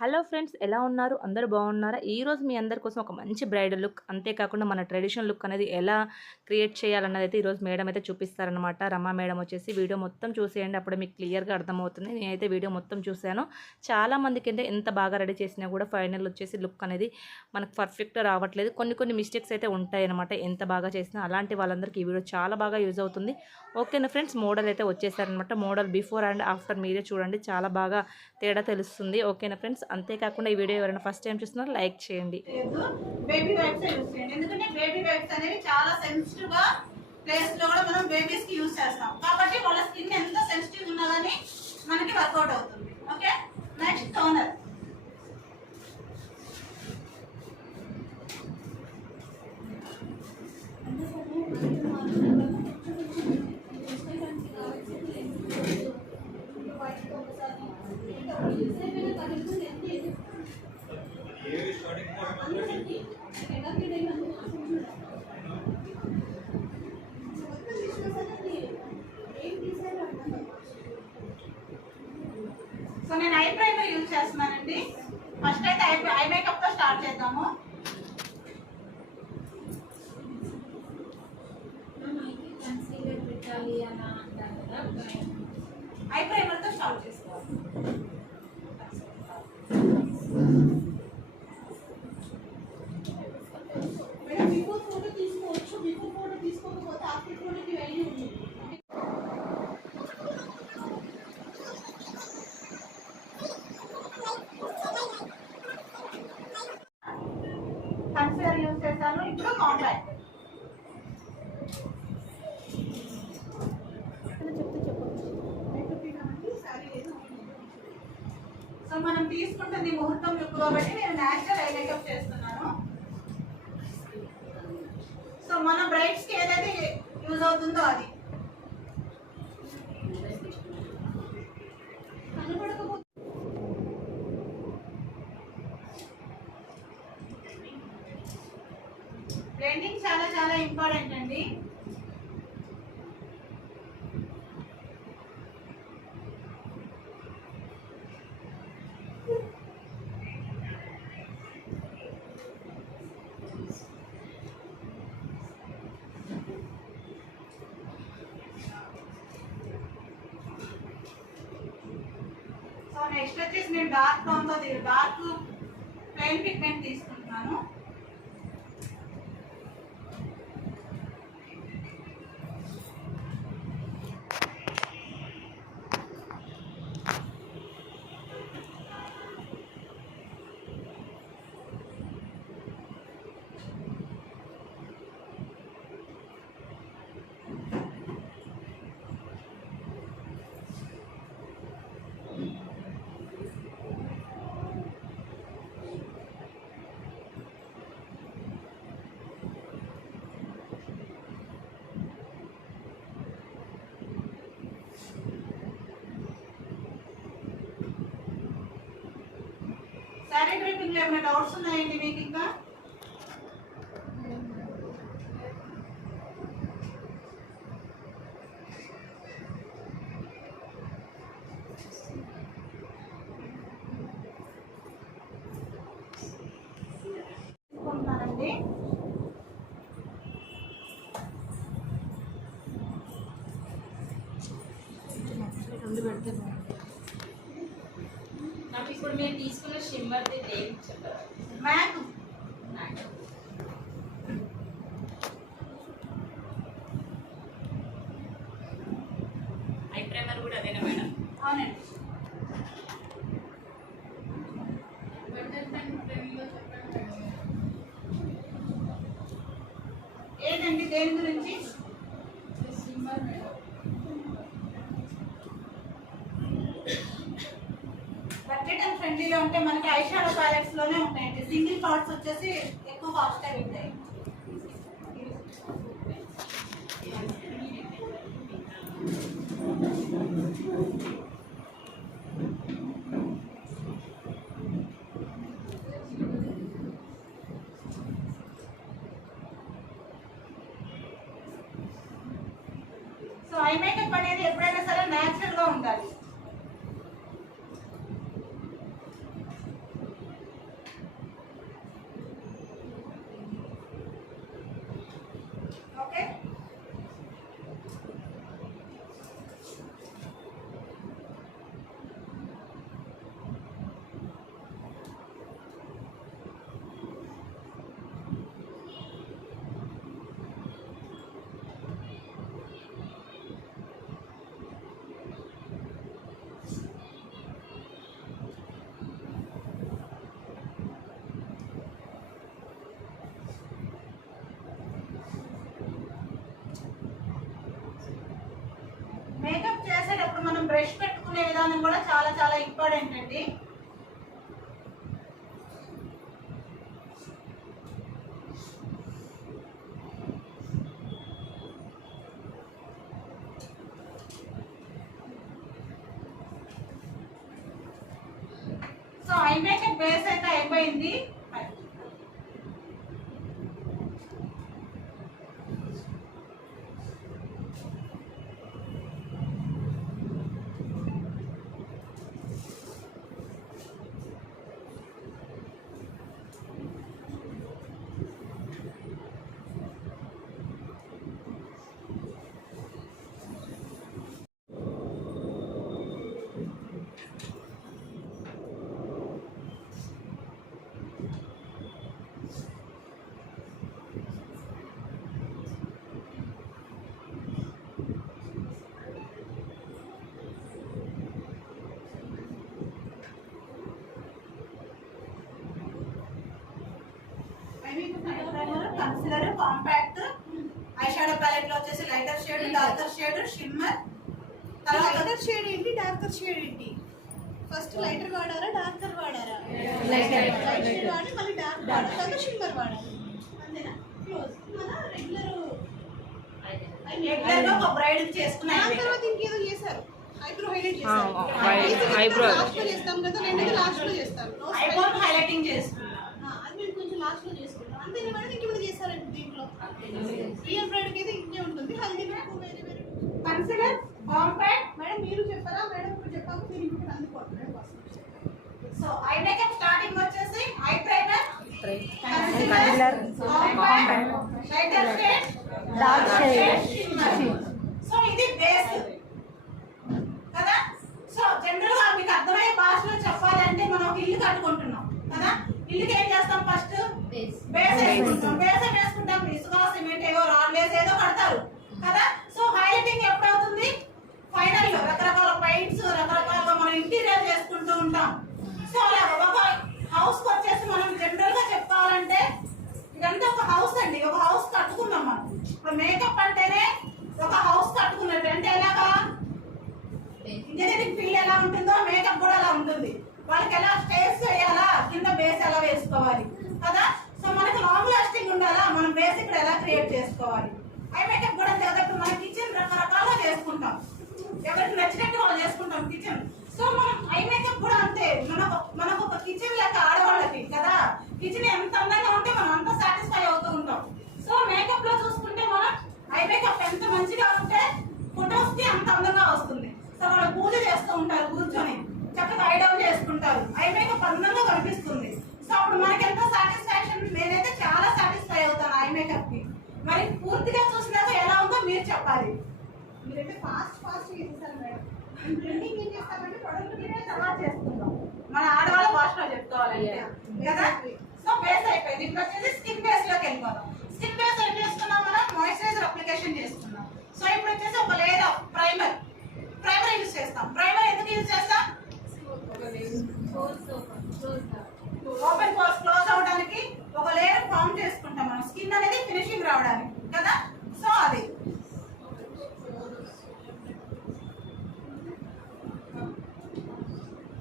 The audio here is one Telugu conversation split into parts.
హలో ఫ్రెండ్స్, ఎలా ఉన్నారు? అందరూ బాగున్నారా? ఈరోజు మీ అందరి కోసం ఒక మంచి బ్రైడల్ లుక్, అంతేకాకుండా మన ట్రెడిషనల్ లుక్ అనేది ఎలా క్రియేట్ చేయాలన్నది అయితే ఈరోజు మేడం అయితే చూపిస్తారనమాట. రమా మేడం వచ్చేసి వీడియో మొత్తం చూసేయండి, అప్పుడే మీకు క్లియర్గా అర్థమవుతుంది. నేనైతే వీడియో మొత్తం చూశాను. చాలా మందికి అయితే ఎంత బాగా రెడీ చేసినా కూడా ఫైనల్ వచ్చేసి లుక్ అనేది మనకు పర్ఫెక్ట్గా రావట్లేదు. కొన్ని మిస్టేక్స్ అయితే ఉంటాయన్నమాట. ఎంత బాగా చేసినా అలాంటి వాళ్ళందరికీ ఈ వీడియో చాలా బాగా యూజ్ అవుతుంది. ఓకేనా ఫ్రెండ్స్, మోడల్ అయితే వచ్చేసారనమాట. మోడల్ బిఫోర్ అండ్ ఆఫ్టర్ మీరే చూడండి, చాలా బాగా తేడా తెలుస్తుంది. ఓకేనా ఫ్రెండ్స్, అంతేకాకుండా ఈ వీడియో ఎవరైనా ఫస్ట్ టైం చూస్తున్నారో లైక్ చేయండి. బేబీ వైప్స్ యూస్ చేయండి, ఎందుకంటే బేబీ వైప్స్ అనేవి చాలా సెన్సిటివ్ గా ప్లేస్ లో కూడా మనం బేబీస్ కి యూస్ చేస్తాం, కాబట్టి వాళ్ళ స్కిన్ ఎంత సెన్సిటివ్ ఉన్నా కానీ మనకి వర్కౌట్ అవుతుంది. Okay, next toner. సో నేను ఐ ప్రైమర్ యూజ్ చేస్తున్నానండి. ఫస్ట్ అయితే ఐ మేకప్ తో స్టార్ట్ చేద్దాము. ఐ ప్రైమర్ తో స్టార్ట్ చేసుకోవాలి. బిఫోర్ ఫోటో తీసుకోవచ్చు, బిఫోర్ ఫోటో తీసుకోకపోతే ఆఫ్టర్ ఫోటోకి వాల్యూ ఉంది. కన్సిలర్ యూజ్ చేస్తాను. ఇప్పుడు కాంపాక్ట్. సో మనం తీసుకుంటుంది ముహూర్తం లుక్ కాబట్టి నేను నేచురల్ ఐ మేకప్ చేస్తున్నాను. సో మన బ్రైడ్స్ కి ఏదైతే యూజ్ అవుతుందో అది. బ్లెండింగ్ చాలా చాలా ఇంపార్టెంట్ అండి. సో నెక్స్ట్ వచ్చేసి నేను డార్క్ టోన్ తో డార్క్ ప్లెయిన్ పిగ్మెంట్ తీసుకుంటున్నాను. శారీ డ్రైపింగ్ లో ఏమైనా డౌట్స్ ఉన్నాయండి మీకు? ఇంకా తీసుకుంటున్నానండి. నాకు ఇప్పుడు మీరు తీసుకున్న షిమ్మర్ ఏం చెప్పారు? మ్యాక్ ఐ ప్రైమర్ కూడా అదేనా మేడం? అవునండి. ఏదండి దేని గురించి? Shimmer madam. బడ్జెట్ అండ్ ఫ్రెండ్లీలో ఉంటే మనకి ఐ షాడో ప్యాలెట్స్ లోనే ఉంటాయండి. సింగిల్ పార్ట్స్ వచ్చేసి ఎక్కువ కాస్ట్ ఉంటాయి. సో ఐ మేకప్ అనేది ఎప్పుడైనా సరే న్యాచురల్ గా ఉండాలి. విధానం కూడా చాలా చాలా ఇంపార్టెంట్ అండి. సో ఐ మేకప్ బేస్ అయితే అయిపోయింది. Concealer, compact, eye shadow palette లో వచ్చేసి lighter shade, darker shade, shimmer. Lighter shade ఏంటి, డార్కర్ షేడ్ ఏంటి? ఫస్ట్ లైటర్ వాడారా, డార్కర్ వాడారా? లైటర్ లైటర్ వాడి మళ్ళీ డార్క్ వాడాలి, తర్వాత షిమ్మర్ వాడాలి. అంతేనా? క్లోజ్. మన రెగ్యులర్ రెగ్యులర్ గా ఒక బ్రైడ్ చేసుకున్న దాని తర్వాత ఇంకేదో చేశారు, ఐబ్రో హైలైట్ చేశారు. eyebrow. లాస్ట్ లో చేస్తాం కదా, రెండు లాస్ట్ లో చేస్తారు. ఐబ్రో హైలైటింగ్ చేసుకున్నాం. అది మేము కొంచెం లాస్ట్ లో చేసుకుంటాం. అంతేనా మేడం? ఇంకేమైనా చేస్తారండి దీంట్లో? రియల్ బ్రైడ్ కి అయితే ఇంకే ఉంటుంది. హల్దీ వేరే వేరే. Concealer, compact. మేడం మీరు చెప్పారా? మేడం ఇప్పుడు చెప్పాక మీరు ఇంకొకటి అందుకోండి. సో ఐ మేకప్ స్టార్టింగ్ వచ్చేసి I primer, concealer, compact, lighter shade, dark shade. So ఇది బేస్ కదా. సో జనరల్ గా మీకు అర్థమయ్యే భాషలో చెప్పాలంటే మనం ఒక ఇల్లు కట్టుకుంటున్నాం కదా. ఇల్లుకి ఏం చేస్తాం? ఫస్ట్ బేస్ వేసుకుంటాం. బేస్ వేసుకుంటాం, ఇసుక, సిమెంట్, ఏవో రాళ్ళు వేసి ఏదో కడతారు కదా. సో హైలైటింగ్ ఎప్పుడు అవుతుంది? ఫైనల్ లో రకరకాల పెయింట్స్, రకరకాలుగా మనం ఇంటీరియర్ చేసుకుంటూ ఉంటాం. సో అలా ఒక హౌస్ కి వచ్చేసి మనం జనరల్ గా చెప్పాలంటే ఇదంతా ఒక హౌస్ అండి. ఒక హౌస్ కట్టుకున్నాం మనం. ఇప్పుడు మేకప్ అంటేనే ఒక హౌస్ కట్టుకున్నట్టు. అంటే ఎలాగా ఇంజనీరింగ్ ఫీల్డ్ ఎలా ఉంటుందో మేకప్ కూడా అలా ఉంటుంది. వాళ్ళకి ఎలా స్టేజ్ వేయాలా, కింద బేస్ ఎలా వేసుకోవాలి కదా. సో మనకి లాంగ్ లాస్టింగ్ ఉండాలా, మనం బేస్ ఇక్కడ ఎలా క్రియేట్ చేసుకోవాలి. ఐ మేకప్ కూడా దగ్గర మన కిచెన్ రకరకాలుగా చేసుకుంటాం, ఎవరికి నచ్చినట్టు వాళ్ళు చేసుకుంటాం కిచెన్. సో మనం ఐ మేకప్ కూడా అంతే. మనకు ఒక కిచెన్ లెక్క ఆడవాళ్ళకి కదా. కిచెన్ ఎంత అందంగా ఉంటే మనం అంత సాటిస్ఫై అవుతూ ఉంటాం. సో మేకప్ లో చూసుకుంటే మనం ఐ మేకప్ ఎంత మంచిగా ఉంటే ఫొటోస్ కి అంత అందంగా వస్తుంది. సో వాళ్ళు పూజ చేస్తూ ఉంటారు కూర్చొని, చక్కగా ఐ డౌన్ చేసుకుంటారు, ఐ మేకప్ అందంగా కనిపిస్తుంది. సో అప్పుడు మనకి ఎంతో సాటిస్ఫాక్షన్. నేనైతే చాలా సాటిస్ఫై అవుతాను ఐ మేకప్ కి. మరి పూర్తిగా చూసినాక ఎలా ఉందో మీరు చెప్పాలి. మీరైతే ఫాస్ట్ చేస్తారు మేడం. ట్రెండింగ్ ఏం చేస్తామంటే ప్రొడక్ట్ మీరే తర్వాత చేసుకుందాం. మన ఆడవాళ్ళ భాషలో చెప్పుకోవాలంటే కదా. సో బేస్ అయిపోయింది. ఇప్పుడు వచ్చేసి స్కిన్ బేస్ లోకి వెళ్ళిపోదాం. స్కిన్ బేస్ ఏం చేస్తున్నాం? మనం మాయిశ్చరైజర్ అప్లికేషన్ చేస్తున్నాం. సో ఇప్పుడు వచ్చేసి ఒక లేయర్ ఆఫ్ ప్రైమర్ యూజ్ చేస్తాం. ప్రైమర్ ఎందుకు యూజ్ చేస్తాం? ఓపెన్ పోర్స్ క్లోజ్ అవడానికి ఒక లేయర్ ఫామ్ చేసుకుంటాం మనం, స్కిన్ అనేది ఫినిషింగ్ రావడానికి కదా. సో అది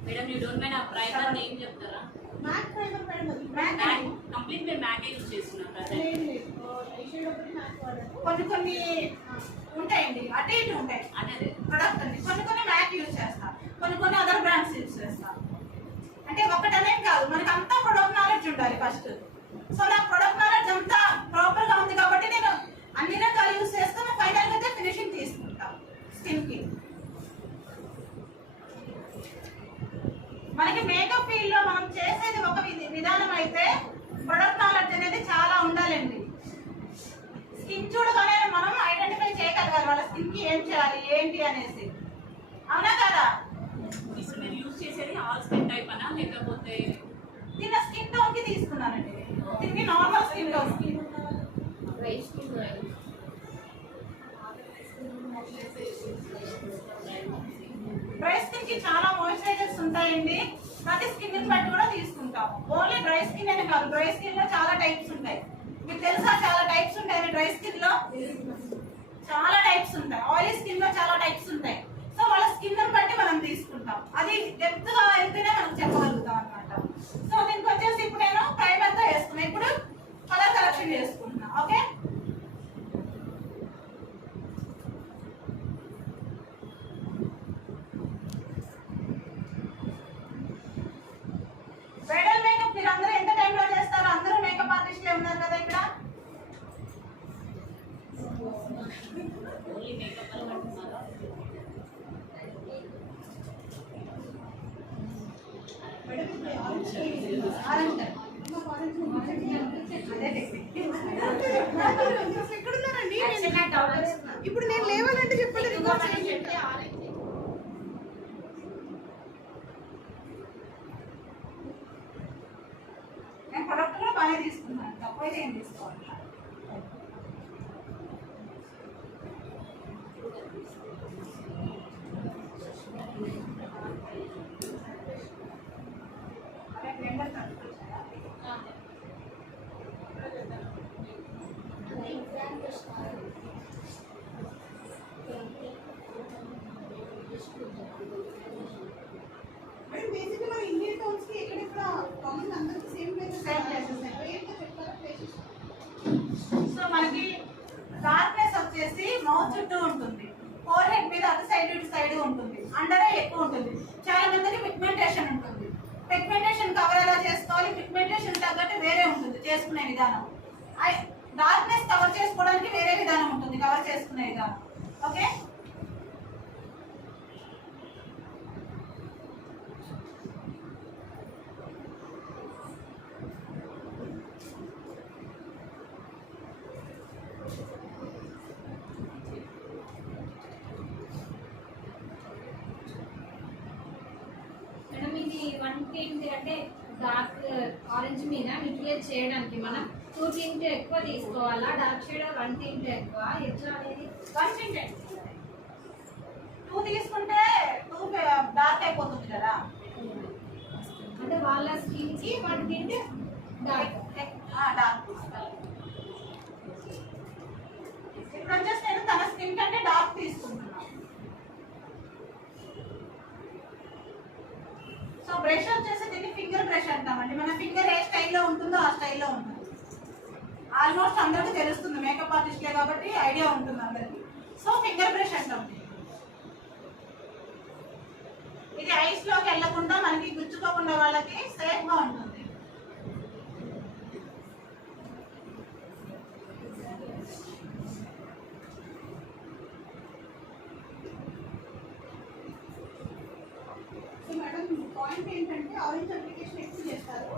మేడం యూ డోంట్ మైండ్ ఆ ప్రైమర్ నేమ్ చెప్తారా? Mac primer madam. అది మ్యాక్ కంప్లీట్ మీరు మ్యాకే యూజ్ చేస్తున్నారు ప్రజెంట్. లేదు లేదు, ఐ షేడ్ ఒకటి మ్యాక్ వాడారు. కొన్ని ఉంటాయండి, అటు ఇటు ఉంటాయి అదే ప్రొడక్ట్ అండి. కొన్ని మ్యాక్ యూజ్ చేస్తాం, కొన్ని అదర్ బ్రాండ్స్ యూజ్ చేస్తాం. అంటే ఒకటనే కాదు, మనకి అంతా ప్రొడక్ట్ నాలెడ్జ్ ఉండాలి ఫస్ట్. సో నాకు ప్రొడక్ట్ నాలెడ్జ్ అంతా ప్రాపర్ గా ఉంది కాబట్టి నేను అన్ని రకాలు యూజ్ చేసుకుని ఫైనల్ గా ఫినిషింగ్ తీసుకుంటాం స్కిన్ కి. మనకి మేకప్ ఫీల్డ్ లో మనం చేసేది ఒక విధానం అయితే ప్రొడక్ట్ నాలెడ్జ్ అనేది చాలా ఉండాలండి. స్కిన్ చూడగానే మనం ఐడెంటిఫై చేయగలగాలి వాళ్ళ స్కిన్ కి ఏం చేయాలి ఏంటి అనేసి, అవునా కదా. ఇప్పుడు మీరు యూజ్ చేసేది ఆల్ స్కిన్ టైప్ అనా లేకపోతే దీని స్కిన్ టోన్ కి తీసుకున్నానండి. దీనికి normal skin tone. Dry skin కి చాలా మాయిశ్చరైజర్స్ ఉంటాయండి. ప్రతి స్కిన్ ని బట్టి కూడా తీసుకుంటాము. ఓన్లీ డ్రై స్కిన్ అనే కాదు, డ్రై స్కిన్ లో చాలా టైప్స్ ఉంటాయి. మీకు తెలుసా చాలా టైప్స్ ఉంటాయి డ్రై స్కిన్ లో? చాలా టైప్స్ ఉంటాయి. ఆయిలీ స్కిన్ లో చాలా టైప్స్ ఉంటాయి. సో వాళ్ళ స్కిన్ బట్టి మనం తీసుకుంటాం, అది డెప్త్ గా వెళ్తేనే మనం చెప్పగలుగుతాం అన్నమాట. సో దీనికి వచ్చేసి ఇప్పుడు నేను ప్రైమర్ తో వేసుకున్నా, ఇప్పుడు కలర్ కరెక్షన్ చేసుకుంటున్నా. ఓకే, బ్రైడల్ మేకప్ మీరు అందరూ ఎంత టైంలో చేస్తారు? అందరూ మేకప్ ఆర్టిస్ట్లే ఉన్నారు కదా ఇక్కడ. ఓన్లీ మేకప్ అని పడుతున్నారా? ఎక్కడున్నారండి? ఇప్పుడు నేను లేవాలంటే చెప్పండి. నేను ప్రొడక్ట్ కూడా బాగానే తీసుకున్నాను, తక్కువైతే ఏం తీసుకోవాలి. మేడం బేసిక్గా మన ఇండియన్ టౌన్స్ కి ఎక్కడెక్కడ కామన్ అందరికి సేమ్ ప్లేసెస్ సో మనకి డార్క్నెస్ వచ్చేసి మౌత్ చుట్టూ ఉంటుంది, ఫోర్ హెడ్ మీద అటు సైడ్ ఇటు సైడ్ ఉంటుంది, అండర్ ఐ ఎక్కువ ఉంటుంది. చాలా మందికి పిగ్మెంటేషన్ ఉంటుంది. పిగ్మెంటేషన్ కవర్ ఎలా చేసుకోవాలి, పిగ్మెంటేషన్ తగ్గట్టు వేరే ఉంటుంది చేసుకునే విధానం. డార్క్నెస్ కవర్ చేసుకోవడానికి వేరే విధానం ఉంటుంది కవర్ చేసుకునే విధానం. ఓకే, మేడం ఇది 1 టింట్ అంటే డార్క్ ఆరెంజ్ మీద యూటిలైజ్ చేయడానికి మనం 2 టింట్ ఎక్కువ తీసుకోవాలా? డార్క్ షేడ్ 1 టింట్ ఎక్కువ ఎట్లా అనేది? 1 టింట్ 2 తీసుకుంటే 2 డార్క్ అయిపోతుంది కదా. అంటే వాళ్ళ స్కిన్ కి 1 టింట్ డార్క్. డార్క్ ఇప్పుడు వచ్చేసి నేను తన స్కిన్ కంటే డార్క్ తీసుకుంటున్నాను. సో బ్రష్ వచ్చేసి దీన్ని ఫింగర్ బ్రష్ అంటామండి. మన ఫింగర్ ఏ స్టైల్లో ఉంటుందో ఆ స్టైల్లో ఉంటుంది. ఆల్మోస్ట్ అందరికీ తెలుస్తుంది, మేకప్ ఆర్టిస్ట్లే కాబట్టి ఐడియా ఉంటుంది అందరికి. సో ఫింగర్ బ్రష్ అంటాం. ఇది ఐస్ లోకి వెళ్ళకుండా మనకి గుచ్చుకోకుండా వాళ్ళకి సేఫ్ గా ఉంటుంది. మేడం పాయింట్ ఏంటంటే ఆరెంజ్ అప్లికేషన్ ఎక్కువ చేస్తారు.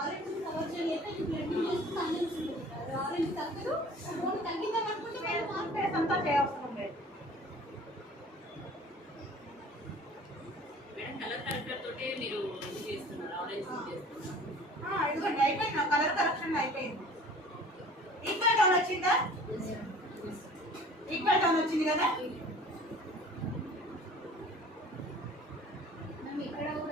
ఆరెంజ్ కవర్ చేయలేక బ్లెండింగ్ చేస్తూ ఆరెంజ్ చేస్తారు. ఆరెంజ్ తగ్గదు, బోన్ తగ్గిందా అనుకుంటే నేను ఫేస్ అంతా చేయవసరం లేదు. మేడం కలర్ కరెక్టర్ తోటే మీరు ఇది చేస్తున్నారు, ఆరెంజ్ చేస్తున్నారు. ఇదిగోండి అయిపోయింది, నా కలర్ కరెక్షన్ అయిపోయింది. ఈక్వల్ టోన్ వచ్చిందా? ఈక్వల్ టోన్ వచ్చింది కదా. మనం ఇక్కడ కూడా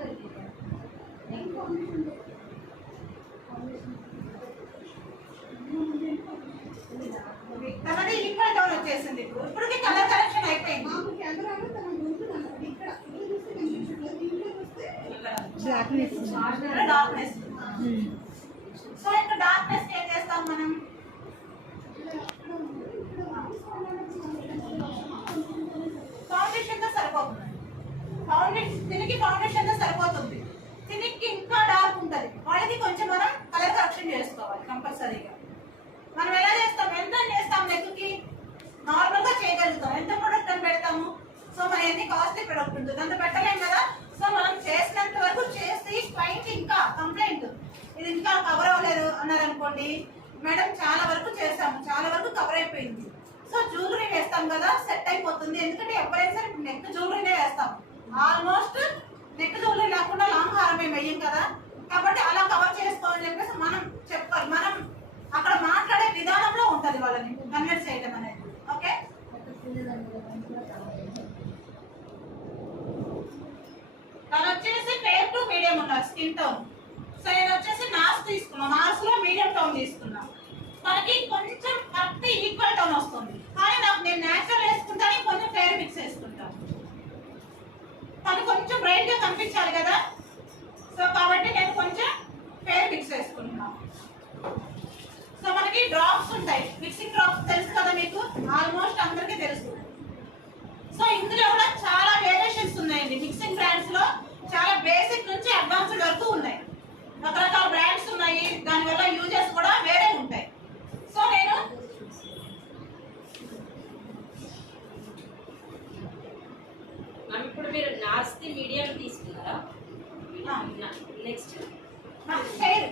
తనది ఈక్వల్ టోన్ వచ్చేసింది. ఇప్పటికి కలర్ కరెక్షన్ అయిపోయింది. మాకు కెమెరాలో తన ముందు కనపడి ఇక్కడ చూస్తే కనిపించట్లేదు. దీంట్లో చూస్తే డార్క్నెస్. సో ఇక్కడ డార్క్నెస్ ఏం చేస్తాం మనం? ఫౌండేషన్ తో సరిపోతుంది. దీనికి ఫౌండేషన్ తో సరిపోతుంది. దీనికి ఇంకా డార్క్ ఉంటుంది, వాళ్ళకి కొంచెం మనం కలర్ కరెక్షన్ చేసుకోవాలి కంపల్సరీగా. మనం ఎలా చేస్తాం, ఎంత చేస్తాం నెక్కి నార్మల్ గా చేయగలుగుతాం. ఎంత ప్రొడక్ట్ అని పెడతాము? సో మన ఎన్ని కాస్ట్లీ ప్రొడక్ట్ ఉంటుంది అంత పెట్టలేం కదా. సో మనం చేసినంత వరకు చేసి క్లయింట్ ఇంకా కంప్లైంట్ ఇది ఇంకా కవర్ అవ్వలేదు అన్నారు అనుకోండి, మేడం చాలా వరకు చేసాము, చాలా వరకు కవర్ అయిపోయింది. సో జ్యువెలరీ వేస్తాం కదా, సెట్ అయిపోతుంది. ఎందుకంటే ఎవరైనా సరే నెక్ జ్యువెలరీనే వేస్తాం. ఆల్మోస్ట్ నెక్ జ్యువెలరీ లేకుండా లాంగ్ హారం ఏం వెయ్యం కదా. కాబట్టి అలా కవర్ చేసుకోవాలని చెప్పేసి మనం చెప్పాలి. మనం అక్కడ మాట్లాడే విధానంలో ఉంటుంది వాళ్ళని కన్వర్ట్ చేయడం అనేది. ఓకే, తను వచ్చేసి ఫేర్ టు మీడియం ఉన్నారు స్కిన్ టోన్. సో నేను వచ్చేసి నార్స్ తీసుకున్నాను, నార్స్ లో మీడియం టోన్ తీసుకున్నా. మనకి కొంచెం కరెక్ట్ ఈక్వల్ టోన్ వస్తుంది, కానీ నాకు నేను నేచురల్ వేసుకుంటాను, కొంచెం ఫేర్ మిక్స్ వేసుకుంటాను. తను కొంచెం బ్రైట్ గా కనిపించాలి కదా, సో కాబట్టి నేను కొంచెం ఫేర్ మిక్స్ వేసుకుంటున్నాను. సో మనకి డ్రాప్స్ ఉంటాయి, మిక్సింగ్ డ్రాప్స్ తెలుసు కదా మీకు, ఆల్మోస్ట్ అందరికీ తెలుసు. సో ఇందులో కూడా చాలా వేరియేషన్స్ ఉన్నాయండి. మిక్సింగ్ బ్రాండ్స్ లో చాలా బేసిక్ నుంచి అడ్వాన్స్డ్ వరకు ఉన్నాయి. రకరకాల బ్రాండ్స్ ఉన్నాయి, దానివల్ల యూజెస్ కూడా వేరే ఉంటాయి. సో నేను ఇప్పుడు మీరు నార్స్ది మీడియం తీసుకున్నారా? నెక్స్ట్ హెయిర్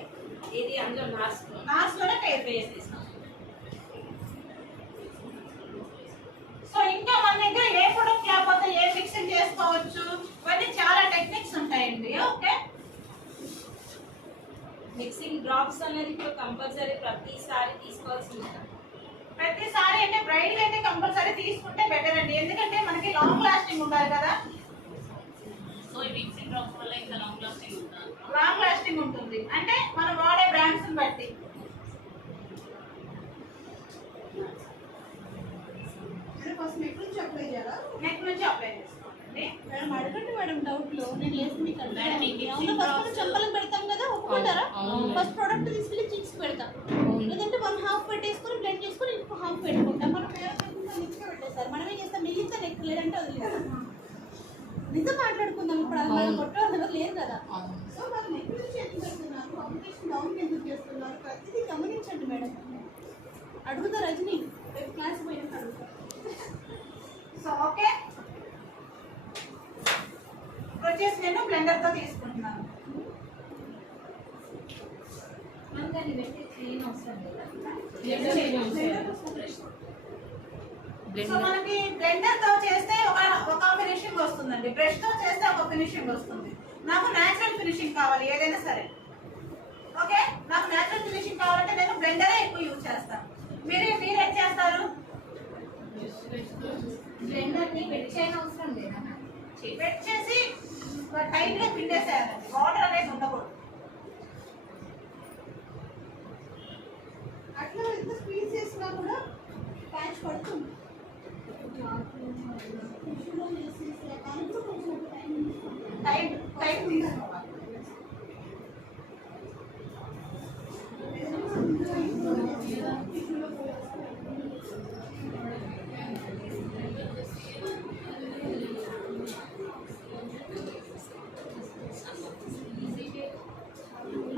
ఇది అందులో నార్స్లోనే హెయిర్ ఫేస్ తీసుకున్నాం. సో ఇంకా మన దగ్గర ఏ ప్రొడక్ట్ లేకపోతే ఏ మిక్సింగ్ చేసుకోవచ్చు, ఇవన్నీ చాలా టెక్నిక్స్ ఉంటాయండి. ఓకే, మిక్సింగ్ డ్రాప్స్ అనేది ఇప్పుడు కంపల్సరీ ప్రతిసారి తీసుకోవాల్సింది. ప్రతిసారి అంటే బ్రైడ్ అయితే కంపల్సరీ తీసుకుంటే బెటర్ అండి, ఎందుకంటే మనకి లాంగ్ లాస్టింగ్ ఉండాలి కదా. సో ఈ మిక్సింగ్ డ్రాప్స్ వల్ల ఇంకా లాంగ్ లాస్టింగ్ ఉంటుంది. లాంగ్ లాస్టింగ్ ఉంటుంది అంటే మనం వాడే బ్రాండ్స్ బట్టి. ఫస్ట్ నెక్ నుంచి అప్లై చేయాలా? నెక్ నుంచి అప్లై చేసుకోండి. మేడం అడగండి మేడం, డౌట్ లో నేను వేసి మీకు మేడం, ఈ అవును ఫస్ట్ చెంపలకు పెడతాం కదా, ఒప్పుకుంటారా? ఫస్ట్ ప్రోడక్ట్ తీసుకెళ్ళి చిక్స్ పెడతాం, లేదంటే 1/2 పెట్టేసుకొని బ్లెండ్ చేసుకొని ఇంకో హాఫ్ పెట్టుకుంటాం. మనం నిచ్చిగా పెట్టేస్తారు, మనమే చేస్తాం. మిగిలితే నెక్ లేదంటే వదిలేదు. నిజం మాట్లాడుకుందాం ఇప్పుడు, అది మనం కొట్టడం ఎవరు లేదు కదా. సో వాళ్ళు నెక్ నుంచి ఎందుకు పెడుతున్నారు, కాంపిటీషన్ డౌన్ ఎందుకు చేస్తున్నారు, ప్రతిదీ గమనించండి మేడం. అడుగుతా రజని, రేపు క్లాస్ పోయినట్టు అడుగుతా. సో ఓకే, వచ్చేసి నేను బ్లెండర్ తో తీసుకుంటున్నాను. మనం దాన్ని పెట్టి చేయని అవసరం లేదా? సో మనకి బ్లెండర్ తో చేస్తే ఒక ఫినిషింగ్ వస్తుందండి, బ్రష్ తో చేస్తే ఒక ఫినిషింగ్ వస్తుంది. నాకు న్యాచురల్ ఫినిషింగ్ కావాలి ఏదైనా సరే. ఓకే, నాకు న్యాచురల్ ఫినిషింగ్ కావాలంటే నేను బ్లెండరే ఎక్కువ యూజ్ చేస్తాను. మీరు ఏం చేస్తారు? బ్లెండర్ ని పెట్టి చేయని అవసరం లేదా? వెట్ చేసి టైట్ గా పిండేసేయాలండి, వాటర్ అనేది ఉండకూడదు. అట్లా ఎంత స్క్వీజ్ చేసినా కూడా ప్యాచ్ పడుతుంది. టైట్ తీసుకోవాలి.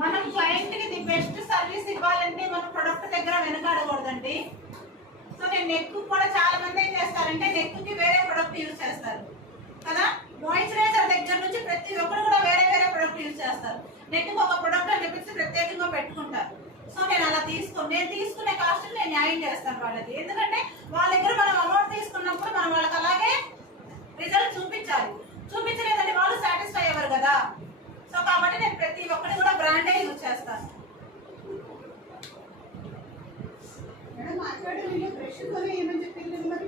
మనం క్లయింట్ కి ది బెస్ట్ సర్వీస్ ఇవ్వాలంటే మన ప్రొడక్ట్ దగ్గర వెనకాడకూడదండి. సో నేను నెక్ కూడా చాలా మంది ఏం చేస్తారంటే నెక్ కి వేరే ప్రొడక్ట్ యూజ్ చేస్తారు కదా, మాయిశ్చరైజర్ దగ్గర నుంచి ప్రతి ఒక్కరు కూడా వేరే వేరే ప్రొడక్ట్ యూజ్ చేస్తారు. నెక్ కి ఒక ప్రొడక్ట్ అని చెప్పేసి ప్రత్యేకంగా పెట్టుకుంటారు. సో నేను అలా నేను తీసుకునే కాస్ట్ నేను న్యాయం చేస్తాను వాళ్ళకి, ఎందుకంటే వాళ్ళ దగ్గర మనం అమౌంట్ తీసుకున్నప్పుడు మనం వాళ్ళకి అలాగే రిజల్ట్ చూపించలేదంటే వాళ్ళు సాటిస్ఫై అవ్వరు కదా. సో కాబట్టి నేను ప్రతి ఒక్కటి కూడా బ్రాండే యూజ్ చేస్తాను. మేడం మాట్లాడే బ్రష్ తోనే ఏమని చెప్పింది మరి?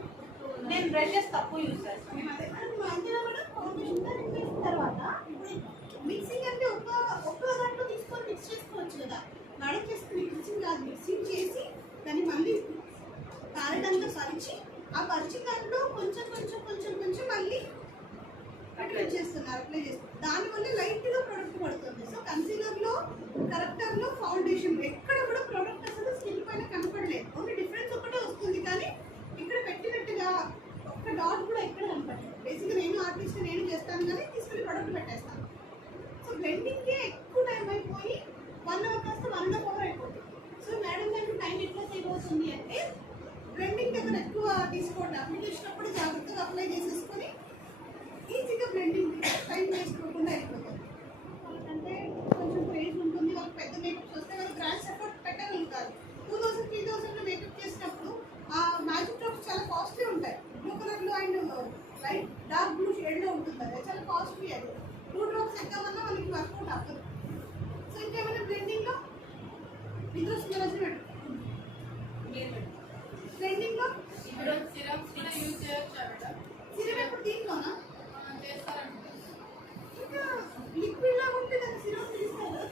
నేను బ్రషెస్ తక్కువ యూజ్ చేస్తాను. తర్వాత ఇప్పుడు మిక్సింగ్ అంటే ఒక్క దాంట్లో తీసుకొని మిక్స్ చేసుకోవచ్చు కదా. మేడం చేసుకుని మిక్సింగ్ కాదు, మిక్సింగ్ చేసి దాన్ని మళ్ళీ కారడంతో పరిచి ఆ పరిచిన దాంట్లో కొంచెం కొంచెం కొంచెం కొంచెం మళ్ళీ అప్లై చేస్తున్నారు. దానివల్ల లైట్ గా ప్రొడక్ట్ పడుతుంది. సో కన్సీలర్ లో, కరెక్టర్ లో, ఫౌండేషన్ ఎక్కడ కూడా ప్రొడక్ట్ అసలు స్కిన్ పైన కనపడలేదు. ఓన్లీ డిఫరెన్స్ ఒకటే వస్తుంది, కానీ ఇక్కడ పెట్టినట్టుగా ఒక్క డాట్ కూడా ఎక్కడ కనపడలేదు. బేసిక్గా నేను ఆర్టిస్ట్, నేను చేస్తాను కానీ తీసుకెళ్ళి ప్రొడక్ట్ పెట్టేస్తాను. సో బ్లెండింగ్కే ఎక్కువ టైం అయిపోయి 1 అవర్ కాస్త 1.5 అవర్ అయిపోతుంది. సో మేడం దగ్గర టైం ఎట్లా సేవ్ అవుతుంది అంటే బ్లెండింగ్ దగ్గర ఎక్కువ తీసుకోండి. అప్లికేషన్ అప్పుడు జాగ్రత్తగా అప్లై చేసేసుకొని ఈజీగా బ్లెండింగ్ టైం వేసుకోకుండా అయిపోతుంది. అంటే కొంచెం క్రేజ్ ఉంటుంది, వాళ్ళకి పెద్ద మేకప్స్ వస్తే వాళ్ళు గ్రాండ్ ఎఫర్ట్ పెట్టగలుగుతారు. 2000-3000 మేకప్ చేసినప్పుడు ఆ మ్యాజిక్ డ్రాప్స్ చాలా కాస్ట్లీ ఉంటాయి. బ్లూ కలర్లో అండ్ లైట్ డార్క్ బ్లూ షేడ్లో ఉంటుంది, అది చాలా కాస్ట్లీ. అది 2 డ్రాప్స్ ఎక్కమన్నా మనకి వర్కౌట్ అవ్వదు. సో ఇంకేమైనా బ్లెండింగ్లో ఇందులో సిరమ్స్ బ్లెండింగ్లో సిరమ్ ఎప్పుడు దీంట్లోనా ఇంకా లిక్విడ్ లాగా ఉంటే కదా సిరమ్ తీస్తారు.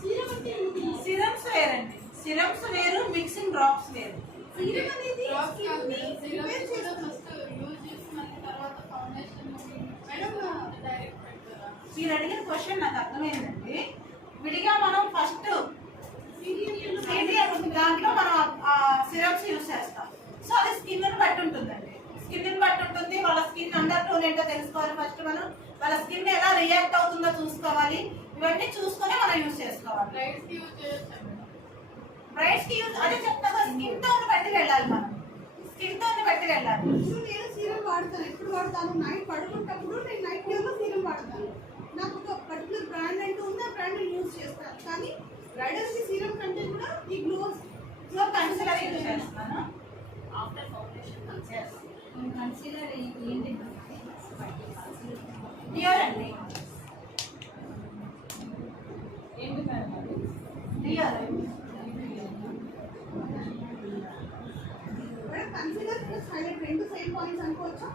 సిరమ్ అంటే సిరమ్స్ వేరండి, సిరమ్స్ వేరు, మిక్సింగ్ డ్రాప్స్ వేరు. సిరమ్ అనేది యూజ్ చేసిన తర్వాత ఫౌండేషన్ ప్రొడక్ట్స్ యూస్ చేస్తాం. సో అది స్కిన్ బట్టి ఉంటుందండి, స్కిన్ బట్టి ఉంటుంది. వాళ్ళ స్కిన్ అండర్ టోన్ ఏంటో తెలుసుకోవాలి ఫస్ట్ మనం, వాళ్ళ స్కిన్ ఎలా రియాక్ట్ అవుతుందో చూసుకోవాలి. ఇవన్నీ చూసుకొని మనం యూస్ చేసుకోవాలి. బ్రైట్స్ కి యూజ్ అదే చెప్తాను, స్కిన్ టోన్ బట్టి వెళ్ళాలి, మనం స్కిన్ టోన్ బట్టి వెళ్ళాలి. ఇప్పుడు నేను సీరం వాడతాను. ఎప్పుడు వాడతాను? నైట్ పడుకున్నప్పుడు నేను నైట్ క్రీమ్ సీరం వాడతాను. నాకు ఒక పర్టికులర్ బ్రాండ్ అంటూ ఉంది, ఆ బ్రాండ్ యూజ్ చేస్తాను. కానీ బ్రైడల్స్ కి సీరం కంటే కూడా ఈ గ్లో కన్సిలర్ యూజ్ చేస్తున్నాను. కన్సిలర్ ఏంటి? డియోర్ అండి, ఏంటి మేడం అది? డియోర్. కన్సిలర్ ప్లస్ హైలైట్ రెండు సేమ్ పాయింట్స్ అనుకోవచ్చా?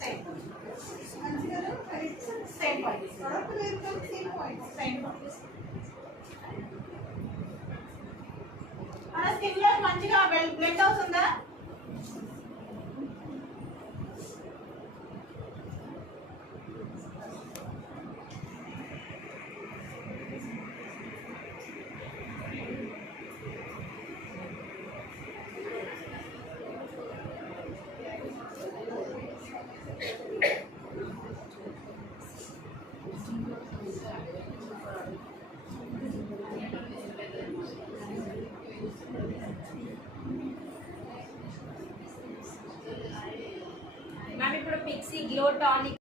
Same concealer highlight same points, product వేరు కానీ సేమ్ పాయింట్స్. Same points. మన స్కిన్ లో మంచిగా బ్లెండ్ అవుతుందా? మ్యామ్ ఇప్పుడు పిక్సీ గ్లో టానిక్